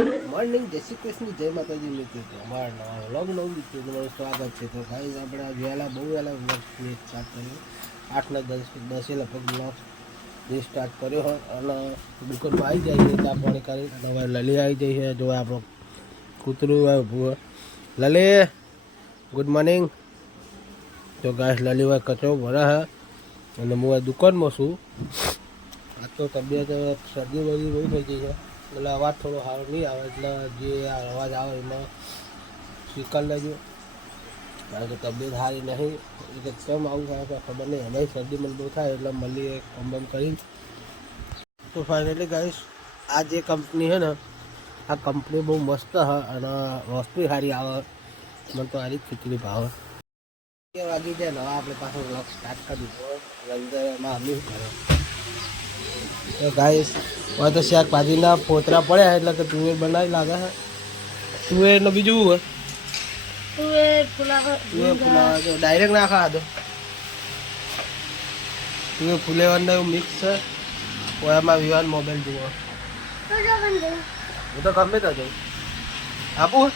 Morning જય શ્રી કૃષ્ણ જય માતાજી મિત્રો અમારા નવા વ્લોગનું મિત્રો તમારું સ્વાગત છે. તો ભાઈ આપણે વહેલા બહુ વહેલા વ્લોગ સ્ટાર્ટ કર્યો 8 ને 10 લગભગ વ્લોગ સ્ટાર્ટ કર્યો હોય અને દુકાનમાં આવી જઈએ ચા પાણી કરી અને હવે લલી આવી જઈ છે. જો આપણો કૂતરું ઊભું લલી ગુડ મોર્નિંગ. તો ગાય લલી હોય કચરો ભરે હે અને હું આ દુકાનમાં છું. આ તો તબિયત શરદી બરદી બહુ થઈ ગઈ છે એટલે અવાજ થોડો સારો નહીં આવે એટલે જે આ અવાજ આવે એમાં સ્વીકાર લેજો કારણ કે તબિયત સારી નહીં એટલે કેમ આવું થાય તો ખબર નહીં. એમાં શરદી મને બહુ થાય એટલે મળીએ કોમ્બમ કરી. તો ફાઇનલી ગાઈસ આ જે કંપની છે ને આ કંપની બહુ મસ્ત છે અને વસ્તુ સારી આવે. મને તો સારી ખીચડી ભાવે. વાગી જાય ને આપણે પાછો વ્લોગ સ્ટાર્ટ કરી દીધો રવિવારમાં અમે શું કરે તો ગાઈસ હવે તો શાકભાજીના પોતરા પડ્યા એટલે કે તુવેર બનાવી લાગે છે. તુવેર ને બીજું હોય તુવેર ફુલાવા તો ડાયરેક્ટ નાખા દો. તુવેર ફુલેવરને એવું મિક્સ છે. એમાં વિવાન મોબાઈલ જુઓ હું તો ગમે તો જઉં આપું.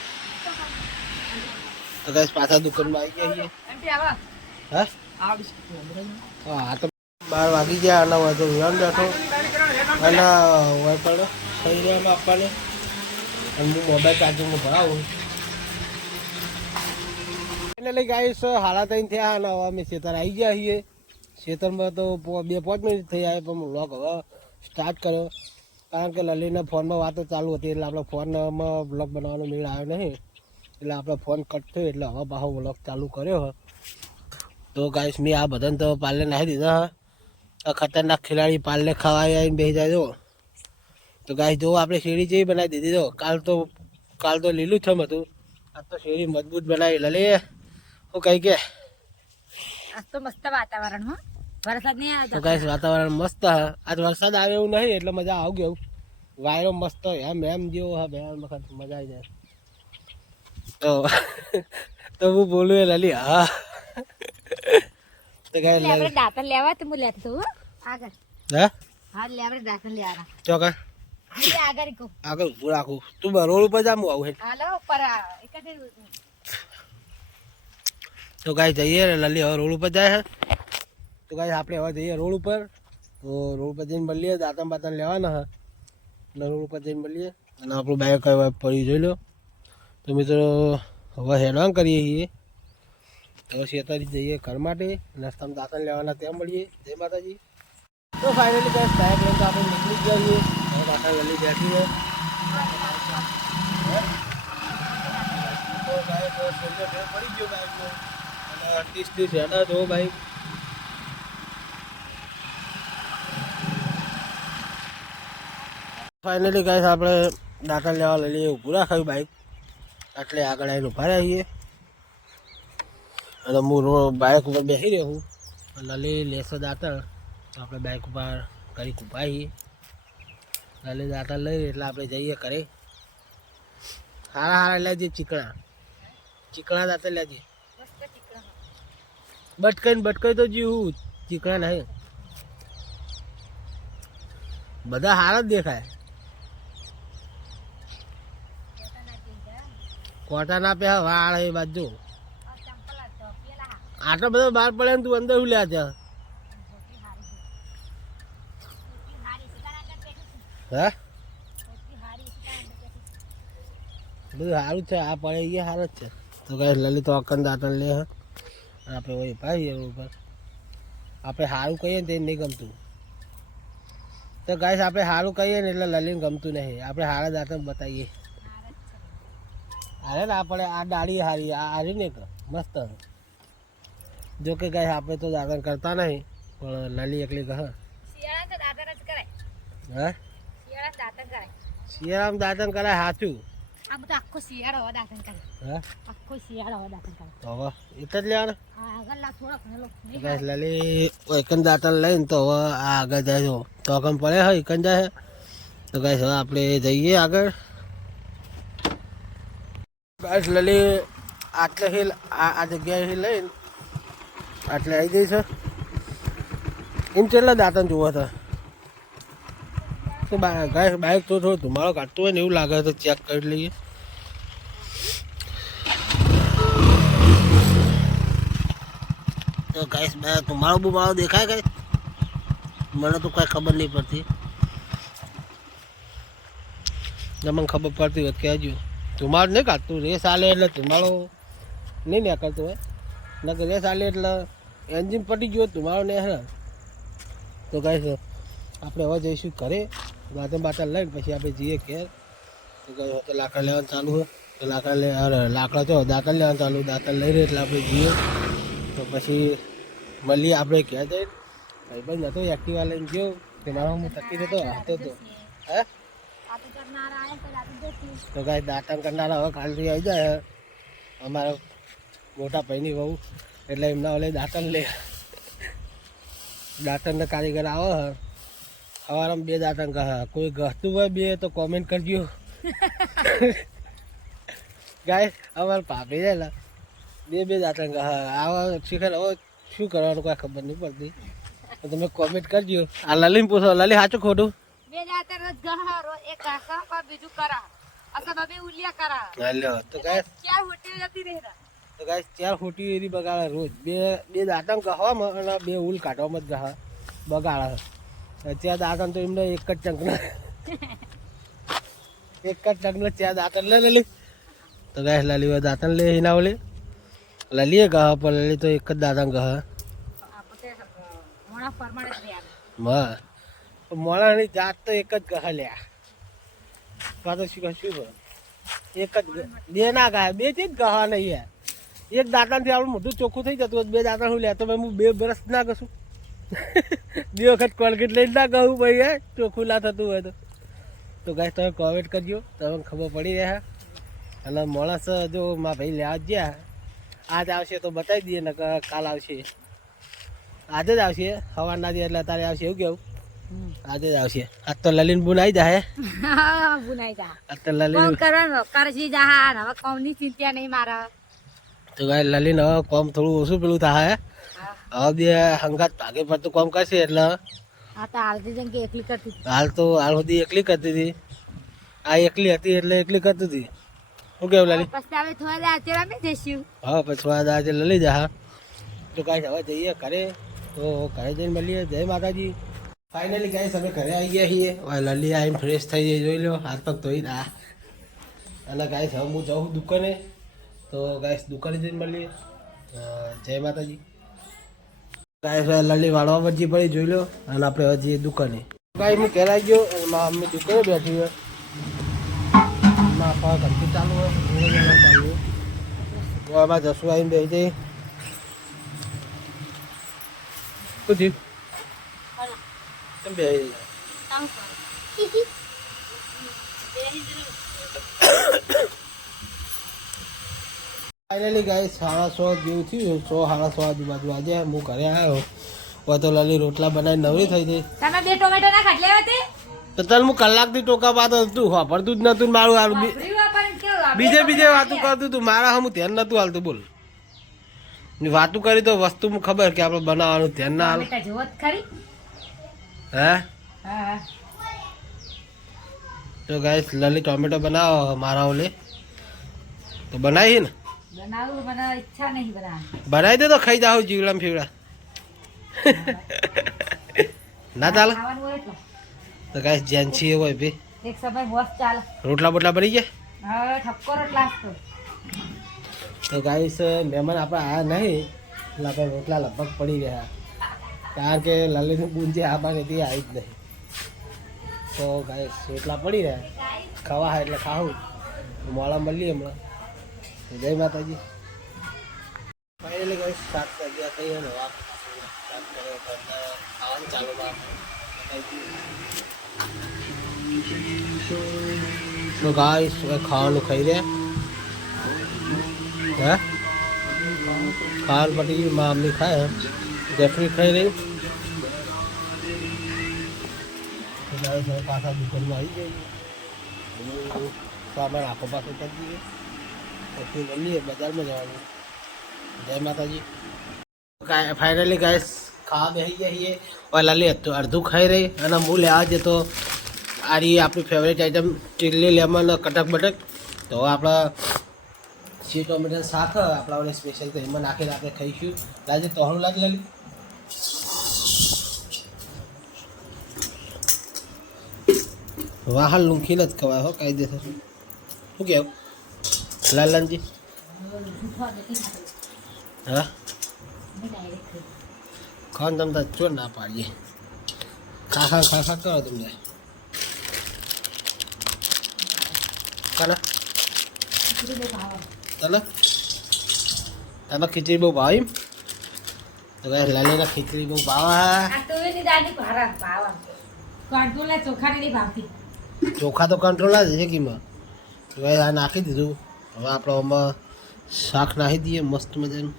તો ગાઈસ પાછા દુકાનમાં આવી ગયા છીએ. હા તો 12 વાગી ગયા અને હવે તો વિવાન બેઠો અને હોય પણ થઈ રહ્યા આપવાને અને હું મોબાઈલ ચાર્જિંગમાં ભરાવું એટલે લઈ ગાઈશ 3:30 થયા અને હવે અમે ખેતર આવી ગયા છીએ. ખેતરમાં તો 2-5 મિનિટ થઈ જાય પણ વ્લોગ હવે સ્ટાર્ટ કર્યો કારણ કે લલીના ફોનમાં વાતો ચાલુ હતી એટલે આપણે ફોનમાં વ્લોગ બનાવવાનો મેળ આવ્યો નહીં એટલે આપણે ફોન કટ થયો એટલે હવે પાછો વ્લોગ ચાલુ કર્યો. તો ગાઈશ મેં આ બધાને તો પાર્લે નાખી દીધા. ખતરનાક ખેલાડી પાર્લે ખાવા આવીને બેસી જાય. તો ગાઈશ જો આપણે શેરડી જેવી બનાવી દીધી. તો કાલ તો લીલું છમ હતું આજ તો શેરડી મજબૂત બનાવી. લલી હું કઈ કે આજ તો મસ્ત વાતાવરણ હો વરસાદ નહીં આવ્યો. તો ગાઈશ વાતાવરણ મસ્ત હા. આજ વરસાદ આવે એવું નહીં એટલે મજા આવી ગયું. વાયરો મસ્ત એમ જેવો હા બે વખત મજા આવી જાય. તો હું બોલું એ લલી હા તો ગાઈસ આપણે દાતર લેવા તો હું લેતો તો આગળ હે હા લે આપણે દાતર લેવાના ચોકા આગળ કો આગળ ઊભું રાખું તું રોડ ઉપર જામું આવું હે. હાલો ઉપર એક તો ગાઈસ જઈએ લલી હવે રોડ ઉપર જાય. તો ગાઈસ આપણે હવે જઈએ રોડ ઉપર. તો રોડ ઉપર જઈને મળીએ દાંતણ બાતણ લેવાના હા એટલે રોડ ઉપર જઈને મળીએ અને આપણું બાઈક પડી જોઈ લો. તો મિત્રો હવે હેડવાન કરીએ છીએ. હવે શેતારી જઈએ ઘર માટે નાસ્તામાં દાંતણ લેવાના ત્યાં મળીએ. જય માતાજી. તો ફાઇનલી ગાઈસ બાઈક લઈને તો આપણે નીકળી ગયા છીએ. હવે દાંતણ લલી બેઠી હોય તો બાઈક પડી ગયો બાઈકનો અને 30 હેડા જો બાઈક. ફાઇનલી ગાઈસ આપણે દાંતણ લેવા લઈએ ઊભું રાખાયું બાઈક એટલે આગળ આવીને ઊભા રહીએ અને હું બાઇક ઉપર બેસી રહ્યો હું. લલી લેશે દાંતણ તો આપણે બાઇક ઉપર કરી કૂપાઈએ. લલી દાંતણ લઈએ એટલે આપણે જઈએ ઘરે. હારા લેજે ચીકણા દાંતણ લેજે. બટકાઈ તો જીવું ચીકણા નહીં બધા હારા જ દેખાય. કોટા ના પે વાળ એ બાજુ આટલો બધો બહાર પડે ને તું અંદર ઉલ્યા છે હે બધું સારું છે. આ પડે એ સારું જ છે. તો કઈ લલિત અકન દાંતણ લે આપણે હોય ભાઈ ઉપર આપણે સારું કહીએ ને તે નહીં ગમતું. તો ગાઈસ આપણે સારું કહીએ ને એટલે લલીને ગમતું નહીં. આપણે સારા દાંતણ બતાવીએ. અરે ના પડે આ ડાળી હારી આ હારી ને મસ્ત. જો કે ગાઈસ આપણે તો દાંતણ કરતા નહીં પણ લલી એકલી કહે શિયાળામાં દાંતણ કરાય સાચું. આ બધું આખો શિયાળો હવે દાતન કરે હે આખો શિયાળો હવે દાતન કરે તો હવે એટલે જ લેવાના. હા આગળ લા થોડો ઘણો ગાઈસ લલી એકન દાંતણ લઈને તો હવે આ આગળ જાય તો કમ પડે હોય એકન જાય. તો ગાઈસ હવે આપણે જઈએ આગળ. ગાઈસ લલી આટલે હિલ આ જગ્યાએ લઈને આટલે આવી જઈ છે. એમ કેટલા દાંતણ જુઓ તો તો ગાઈસ બાઇક તો થોડું ધુમાડો કાઢતું હોય ને એવું લાગે તો ચેક કરી લઈએ. તો ગાઈસ ધુમાડો બુમાડો દેખાય ગાઈસ? મને તો કઈ ખબર નહીં પડતી. મને ખબર પડતી હોય કહેજો. ધુમાડો નહીં કાઢતું, રેસ આલે એટલે ધુમાડો નહીં નીકળતો હોય. નકર રેસ આલે એટલે એન્જિન પટી ગયો ધુમાડો ને હે. તો ગાઈસ આપણે હવે જઈશું ઘરે, બાતન બાતન લઈને પછી આપણે જઈએ ઘેર. તો ગાઈસ લાકડા લેવાનું ચાલુ હોય તો લાકડા તો દાંતણ લેવાનું ચાલુ, દાંતણ લઈ રહે એટલે આપણે જઈએ. તો પછી મળીએ આપણે ઘેર જઈને. ભાઈબંધ હતો એક્ટિવા લઈને ગયો તે મારો હું થકી જતો હતો તો હે. તો ગાઈસ દાંતણ કરનારા હવે કાલથી આવી જાય અમારા મોટા ભાઈની વહુ, એટલે એમના ઓલે દાંતણ લે. દાંતણના કારીગર આવો હ સવારમાં 2 દાંતણ કહે. કોઈ ગહતું હોય 2 તો કોમેન્ટ કરજો. ગાય અમારા ભાભી છે ને 2 દાંતણ કહે આવા શીખર. હવે શું કરવાનું કોઈ ખબર નહીં પડતી, તો તમે કોમેન્ટ કરજો. આ લલીને પૂછો, લલી સાચું ખોટું? 2 દાંતણ જ ગહારો, એક કાકા બીજું કરા અસા બાબે ઉલિયા કરા. લ્યો તો ગાય 4 હોટી જતી રહેરા. તો ગાય 4 ખોટી એરી બગાડે રોજ. 2 દાંતણ કહેવામાં અને 2 ઉલ કાઢવામાં જ બગાડે. 4 દાંતણ તો એમને એક જ ચંકના 4 દાંતણ લે લલી. તો ગાય લલી દાંતણ લે એના ઓલે લલીએ ગહ, પણ લલી તો એક જ દાંતણ ગહ. મોણા પરમાણે જ રહ્યા. મોણાની જાત તો એક જ ગહ લ્યા. તો શું એક જ 2 ના ગાય, 2 જ ગહ નહીં યાર. એક દાંતણથી આપણું મોઢું ચોખ્ખું થઈ જતું હોય, 2 દાંતણ હું લેતો ભાઈ હું 2 બરસ ના કશું. 2 વખત કોલગેટ લઈને ના કહું ભાઈ હે ચોખ્ખું ના થતું હોય તો ગાય તમે કોમેન્ટ કરજો, તમને ખબર પડી રહે. અને માણસ જો મારા ભાઈ લેવા ગયા આજ આવશે તો બતાવી દઈએ, ને કાલ આવશે. આજે જ આવશે સવારના દે એટલે તારે આવશે એવું કેવું? આજે જ આવશે. આજ તો લલીન બુન આવી જાય. બુનાઈ જા આજ તો લલીન કરવાનું કરજી જા. હવે કોમની ચિંતા નહીં મારા. તો ગાય લલીન હવે કોમ થોડું ઓછું પેલું થાય. હવે 2 હંગાત ભાગે પડતું કોમ કરશે એટલે આ તો હાલતી જેમ કે એકલી કરતી. હાલ સુધી એકલી કરતી હતી. આ એકલી હતી એટલે એકલી કરતી હતી. શું કેવું લલી? પછી હવે થોડા અત્યારે અમે જઈશું. હા પછી આજે લલી જા. તો ગાઈસ હવે જઈએ ઘરે. તો ઘરે જઈને મળીએ. જય માતાજી. ફાઇનલી ગાઈસ અમે ઘરે આવી ગયા છીએ. લલી આવીને ફ્રેશ થઈ જાય જોઈ લો, હાથ પગ ધોઈને. અને ગાઈસ હવે હું જાઉં દુકાને. તો ગાઈસ દુકાને જઈને મળીએ. જય માતાજી. ગાઈસ લલી વાળવા વચ્ચે પડી જોઈ લો. અને આપણે હવે જઈએ દુકાને. ગાઈસ હું ઘેર આવી ગયો અને મારા મમ્મી દુકાને બેઠી હોય. મારા ઘરથી ચાલુ હોય ચાલુ તો આમાં જશું આવીને બેસી જઈએ. શું થયું? કેમ બેસી ફાઇનલી ગાઈસ 6:30 જેવું થયું. 6:30 આજુબાજુ આજે હું ઘરે આવ્યો હોય તો લલી રોટલા બનાવીને નવરી થઈ ગઈ. તમે 2 ટોમેટો ના ખાટ લેવા તે તો તને હું કલાકથી ટોકા પાતો તું વાપરતું જ નતું. મારું હાલ બીજે વાતું કરતું તું, મારા હું ધ્યાન નતું હાલતું. બોલ વાતું કરી તો વસ્તુ ખબર કે આપણે બનાવવાનું ધ્યાન ના હાલ. હે તો ગાઈસ લલી ટોમેટો બનાવો મારા ઓલે તો બનાવી ને બનાવી દે તો ખાઈ જાવ જીવડામ ફીવડા. ના ચાલે તો ગાઈસ જેન્સી હોય ભી એક સમય બસ ચાલે. રોટલા બોટલા બની ગયા. હવે ઠપકો રોટલા તો ગાઈસ મહેમાન આપણે આયા નહીં એટલે આપણે રોટલા લગભગ પડી રહ્યા. કારણ કે લલીનું બુન જે આ બાને તે આવી જ નહીં. તો ગાઈસ રોટલા પડી રહ્યા ખાવા હા એટલે ખાવું. મોડા મળીએ હમણાં. જય માતાજી. ફાઇનલી ગાઈસ 7 વાગ્યા થઈ અને ખાવાનું ચાલુ તો ગાઈસ ખાવાનું ખાઈ રહ્યા. હે ખાવાનું પટી ગયું. મમ્મી ખાય જેફરી ખાઈ રહી. પાછા દુકાનમાં આવી જાય સામાન આખો પાછો કરી દઈએ પછી મળીએ બજારમાં જવાનું. જય માતાજી. ફાઇનલી ગાઈસ ખાવા બેસી જઈએ. લલી અડધું ખાઈ રહી અને હું લેવા જતો આ રહી આપણી ફેવરેટ આઈટમ ચીલી લેમન કટક બટક. તો આપણા સી ટોમેટો શાક આપણા સ્પેશિયલ તો એમાં નાખીને આપણે ખાઈશું. લાજે તોહણું લાગી વાહન લૂંખીને જ ખવાય હો કાયદેસર. શું કહેવું લાલનજી? હા ખાન તમે તો ચો ના પાડીએ. ખા કરો તમને. તને તને ખીચડી બહુ ભાવે એમ? તો ગાય લાલીના ખીચડી બહુ ભાવે. ચોખા તો કંટ્રોલ જ છે કીમાં. ગાય આ નાખી દીધું. હવે આપણે આમાં શાક નાખી દઈએ મસ્ત મજાનું.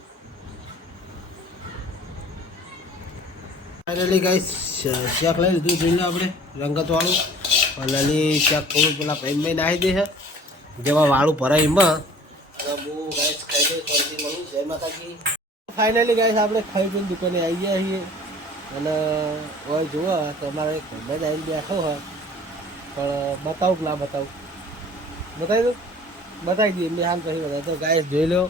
ફાઇનલી ગાય શાક લઈ લીધું જોઈ લો આપણે રંગતવાળું. લાલી શાક થોડું પેલા ભાઈ નાખી દે છે જેમાં વાળું ભરાય એમાં. જય માતાજી. ફાઇનલી ગાઈસ આપણે ખાઈ પીને દુકાને આવી ગયા છીએ અને હોય જુઓ તો અમારે એક ભાઈ આવીને બેઠો હોય પણ બતાવું કે ના બતાવું? બતાવી દઉં? બતાવી દઈએ એમને હાલ પછી બતાવે. તો ગાઈસ જોઈ લો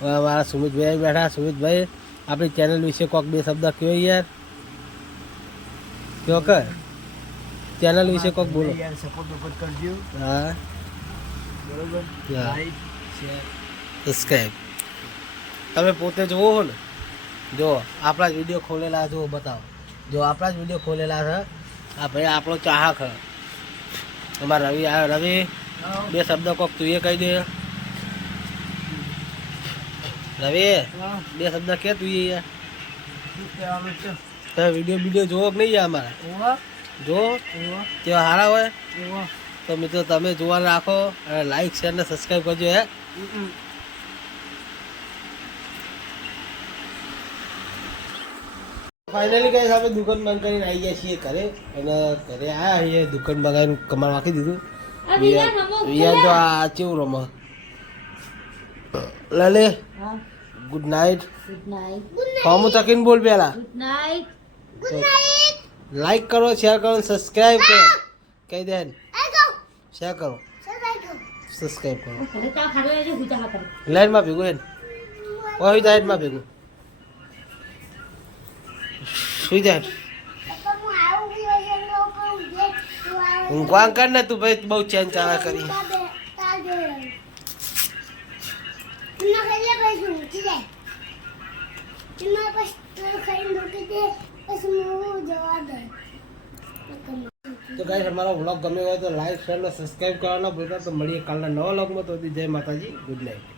મારા સુમિતભાઈ બેઠા. સુમિતભાઈ આપણી ચેનલ વિશે કોઈક બે શબ્દ કહો યાર. કહો કે ચેનલ વિશે કોઈક બોલો. સપોર્ટ કરજો. હા બરોબર. Like share subscribe. તમે પોતે જુઓ હો ને, જો આપણા જ વિડીયો ખોલેલા જુઓ બતાવો. જો આપણા જ વિડીયો ખોલેલા છે. આ ભાઈ આપણો ચાહક છે અમારા રવિ. આ રવિ બે શબ્દ કોક તું એ કહી દે. રવિ બે શબ્દ કે તું યાર વિડીયો જોવો કે નહીં અમારા? જો કેવા સારા હોય તો મિત્રો તમે જોવા રાખો અને લાઈક શેર ને સબસ્ક્રાઈબ કરજો. હે ફાઇનલી ગાઈસ આપણે દુકાન બંધ કરીને આવી ગયા છીએ ઘરે. અને ઘરે આવ્યા છીએ દુકાન બંધ કમાણ રાખી દીધું. વિયાન તો આ કેવું રમો. લલે ગુડ નાઇટ. ફોર્મ તકીને બોલ પેલા. લાઈક કરો, શેર કરો, સબસ્ક્રાઈબ કરો. કહી દે શેર કરો, સબસ્ક્રાઈબ કરો. લાઈનમાં ભેગું હે ઓય લાઈનમાં ભેગું સુઈ જાય. ઊંઘવાન કર ને તું ભાઈ બહુ ચેન ચાલા કરી. તો ગાઈસ અમારો વ્લોગ ગમ્યો હોય તો લાઈક શેર અને સબસ્ક્રાઈબ કરવાનો ભૂલતા. તો મળીએ કાલના નવા વ્લોગમાં. તો જય માતાજી, ગુડ નાઇટ.